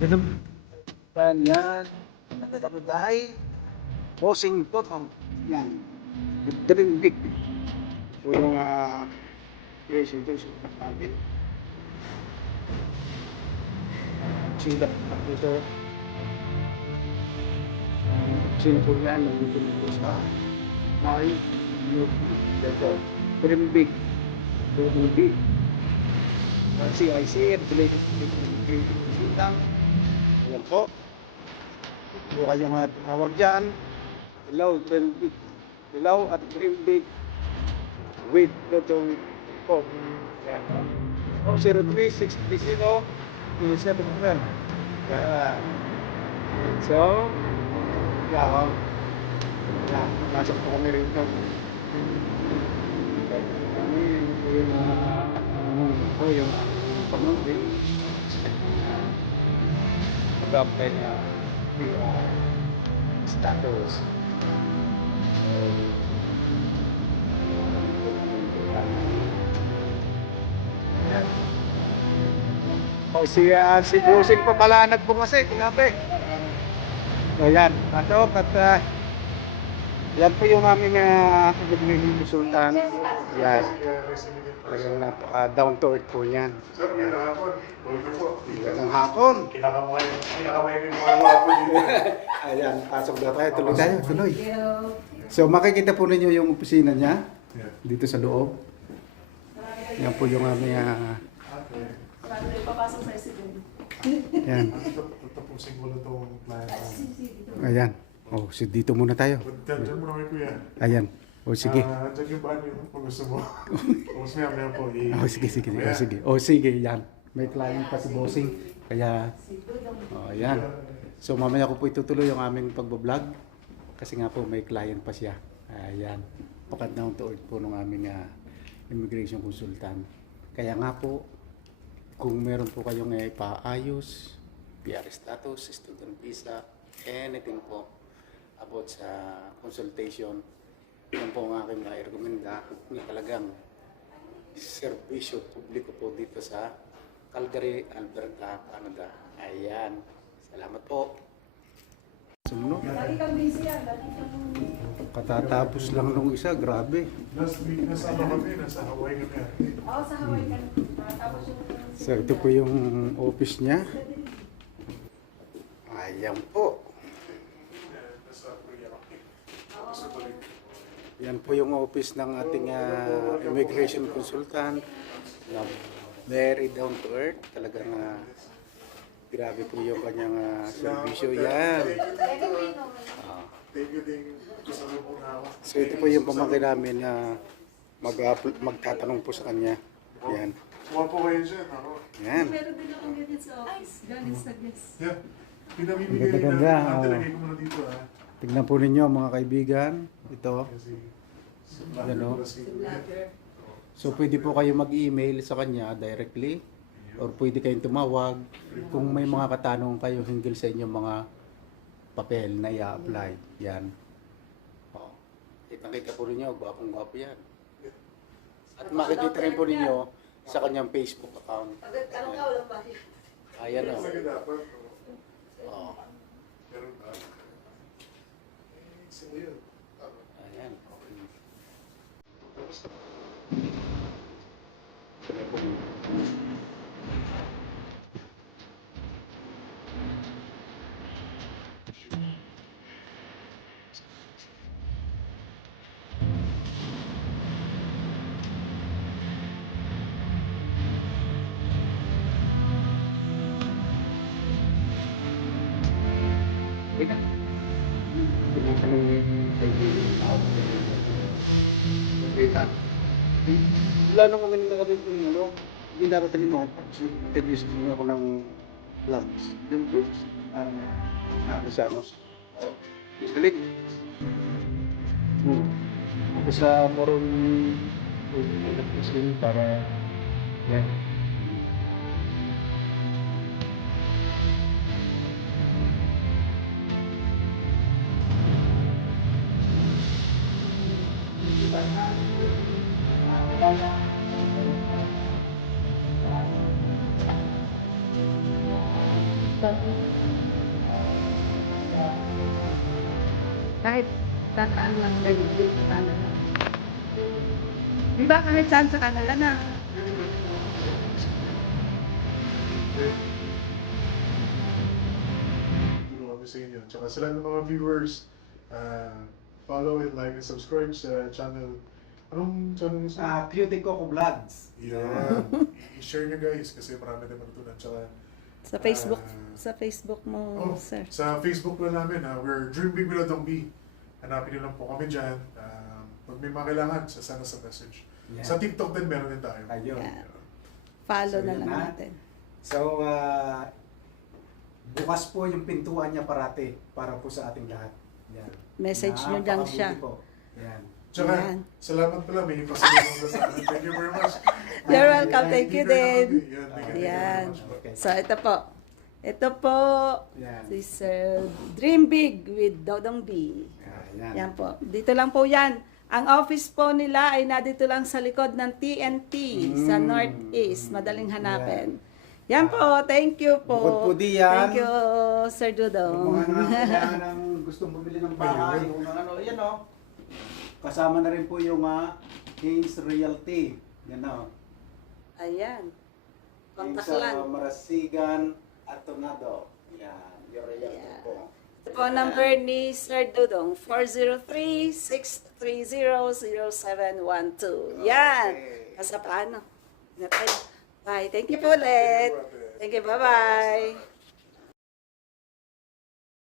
Ganun. Yan. Nagtatapos posing to. Yan. Drink. So yung yes, ito yung natin. Sila. Dito. Sino yan. Nandito dito sa may dito. Drink. Drink. CIC. Delay. Sintang. Ayan po. Buka yung tawag dyan. Ilaw, 12 big. Ilaw at green big. With itong po. Yan. 03-630 2712. Yan. So, yan. Yan. Pasok po kami rito. Kami yung pamangkin. Mag-apply niya. Status. Yan. O si Busing pa pala nagbumasi, tinabi. So yan, pasok at yan po yung aming sultan. Yan. Talagang down to earth po yan. Sir, yan ang hapon. Magandang hapon. Kinakamay yung mga hapon dito. Ayan, pasok na tayo. Tuloy tayo, tuloy. So makikita po ninyo yung opisina niya dito sa loob. Yan po yung aming Papasok sa SCD. yan. Tapusin ko na itong client. Ayan. Oh, so dito muna tayo. Diyan mo na kay kuya. Ayan. Oh, sige. Diyan yung banyo kung gusto mo. Tapos maya po. Oh, sige. Oh, sige. Oh, sige. Yan. May client pa si Bossing. Kaya, oh, yan. So, mamaya ko po itutuloy yung aming pagbablog. Kasi nga po, may client pa siya. Ayan. Pakat down to earth po ng aming immigration consultant. Kaya nga po, kung meron po kayong ipaayos, PR status, student visa, anything po about sa consultation, yan po ang aking nai-recommenda na talagang serbisyo publiko po dito sa Calgary, Alberta, Canada. Ayan. Salamat po. Sumunod. Lagi kang busy yan. Lagi kang... Katatapos lang nung isa, grabe. Last week nasa kami, nasa Hawaii kami. Oo, sa Hawaii ka. Tapos yung... So ito po yung office niya. Ayan po. Nasa Korea. Yan po yung office ng ating immigration consultant. Very down to earth. Talagang grabe po yung kanyang servisyo. Yan. Thank you. Gusto mo po na ako. So ito po yung pamangkin namin na magtatanong po sa kanya. Yan. Kuha po kayo dyan. Ako. Yan. Meron din akong ganyan sa office. Galing sa guest. Yeah. Pinamimigay na. Ganda. Talagay ko muna dito ha. Tignan po ninyo mga kaibigan. Ito. Kasi... Yan o. Vlogger. So pwede po kayo mag-email sa kanya directly or pwede kayong tumawag kung may mga katanungan kayo hinggil sa inyong mga papel na i-apply. Yan. O. Kitang-kita po ninyo, gwapong-gwapo yan. At makikita rin po ninyo sa kanyang Facebook account. Anong ka? Walang bahay. Ayan o. Kasi dapat. O. Meron ba? Sino yun? Ayan. Wala nang mga nakarating ko yung hindi narating mo. Interviews mo ako ng vlogs. Yung vlogs. Sa ano? Galing. Sa moron Muslim para yan. pa. Kahit tataan lang ganyan, ano lang. Di ba kahit saan sa kanila na? Tulungan kami sa inyo. Tsaka sa lahat ng mga viewers, follow and like and subscribe sa channel. Anong channel niyo? Cutie Coco Vlogs. Yan. I-share nyo guys kasi marami din matutunan. Tsaka Sa Facebook, Ah. sa Facebook mo, oh, sir. sa Facebook lang namin, we're Dream Big with Adong B. Hanapin nyo lang po kami dyan. Pag may mga kailangan, sana sa message. Yan. Sa TikTok din meron din tayo. Ayun. Yeah. Follow So, na yun lang na. natin. So, bukas po yung pintuan niya parati para po sa ating lahat. Yan. Message nyo dyan Napakabuti siya. po. Yan. Tsaka, Yan. salamat pala. May pasalubong ka sa akin. Thank you very much. You're welcome. Thank you din. Yan. Ayan. Okay. So, ito po. Ito po, Yan. si Sir Dream Big with Dodong B. Yan. Yan po. Dito lang po yan. Ang office po nila ay nadito lang sa likod ng TNT sa Northeast. Madaling hanapin. Yan po. Thank you po. Bukod po diyan, Thank you, Sir Yung Dudong. mga kailangan ng gustong bumili ng bahay, yung mga ano, yan o. Kasama na rin po yung Kings Realty. Yan o. Ayan. Kontak Kings lang. Marasigan at Tornado. Yan. Yung realty Ayan. po. Ito po ang number ni Sir Dudong, 403-630-0712. Yan. Okay. Basta paano. Ingat tayo. Bye. Thank you po ulit. Thank you. Bye-bye.